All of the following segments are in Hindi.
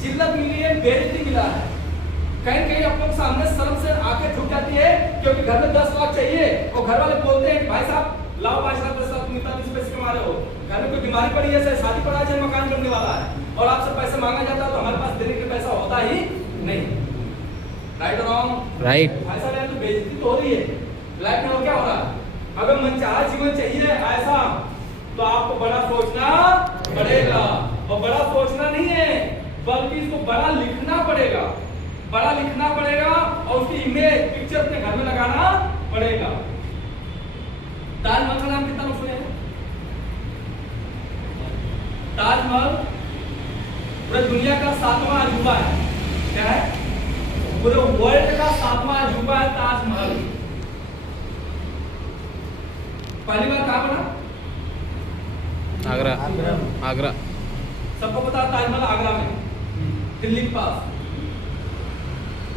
जिल्लत मिली है, बेइज्जती मिला है। कहीं कहीं अपन के सामने शर्म से आंखें झुक जाती है, क्योंकि घर में 10 लाख चाहिए और घर वाले बोलते हैं भाई साहब लाओ 5 लाख 10 लाख तुम इतना 20 पैसे कमा रहे हो, घर में कोई बीमारी पड़ी है, शादी पड़ा है, मकान बनने वाला है और आपसे पैसे मांगा जाता है तो हमारे पास देने के पैसा होता ही नहीं। राइट और रॉन्ग? राइट। भाई साहब तो बेइज्जती तो हो रही है लाइफ में। और क्या हो रहा है? अगर मनचाहा जीवन चाहिए ऐसा तो आपको बड़ा सोचना पड़ेगा, और बड़ा सोचना नहीं है बल्कि इसको बड़ा लिखना पड़ेगा, बड़ा लिखना पड़ेगा और उसकी इमेज पिक्चर अपने घर में लगाना पड़ेगा। ताजमहल का नाम कितना लोग सुने हैं? ताजमहल पूरे दुनिया का 7वां अजूबा है। क्या है? पूरे वर्ल्ड का 7वां अजूबा है ताजमहल। पहली बार कहां बना? आगरा। आगरा सबको पता है ताजमहल आगरा में, दिल्ली के पास।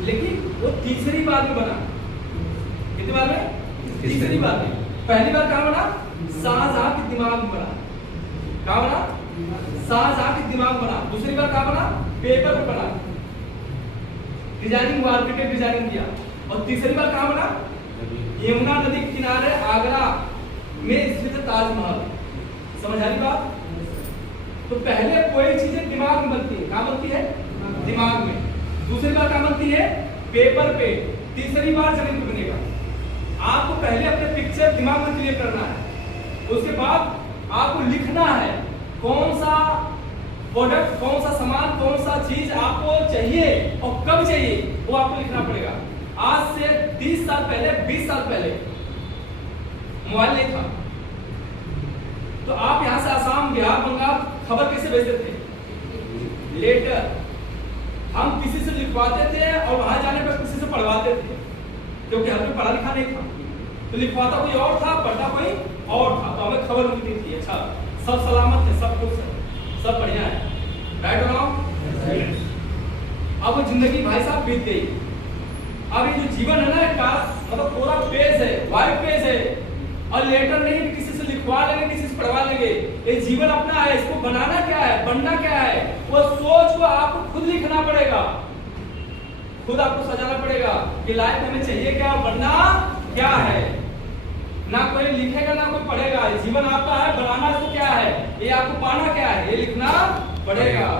लेकिन वो तीसरी बार में बना। कितनी बार में? तीसरी बार में। पहली बार कहां बना? शाहजहां के दिमाग में बना। कहां बना? शाहजहां के दिमाग में बना। दूसरी बार कहां बना? पेपर पे बना, डिजाइनिंग आर्किटेक्ट डिजाइनिंग किया। और तीसरी बार कहां बना? यमुना नदी के किनारे आगरा में स्थित ताजमहल। समझ आ रही बात? तो पहले कोई चीजें दिमाग में बनती है। कहां बनती है? दिमाग में। दूसरी बार कहां बनती है? पेपर पे। तीसरी बार जमीन पे बनेगा। आपको पहले अपने पिक्चर दिमाग में क्लियर करना है, उसके बाद आपको लिखना है कौन सा प्रोडक्ट, कौन सा सामान, कौन सा चीज आपको चाहिए और कब चाहिए, वो आपको लिखना पड़ेगा। आज से 30 साल पहले, 20 साल पहले मोबाइल नहीं था, तो आप यहां से आसाम, बिहार, बंगाल खबर कैसे भेजते थे? लेटर। हम किसी से लिखवाते थे और वहां जाने पर किसी से पढ़वाते थे, क्योंकि हमें पढ़ा लिखा नहीं था। तो लिखवाता कोई और था, पढ़ता कोई और था, तो हमें खबर मिलती थी। अच्छा, सब सलामत है, सब कुछ है, सब बढ़िया है। राइट और रॉन्ग? अब वो जिंदगी भाई साहब बीत गई। अब ये जो जीवन है ना, इसका मतलब पूरा पेज है, व्हाइट पेज है, और लेटर नहीं कि किसी से लिखवा लेंगे, किसी से पढ़वा लेंगे। ये जीवन अपना है, इसको बनाना क्या है, बनना क्या है, वो सोच को आपको खुद लिखना पड़ेगा, खुद आपको सजाना पड़ेगा कि लाइफ में हमें चाहिए क्या, बनना क्या है। ना कोई लिखेगा ना कोई पढ़ेगा। जीवन आपका है, बनाना इसको क्या है, ये आपको पाना क्या है, ये लिखना पड़ेगा।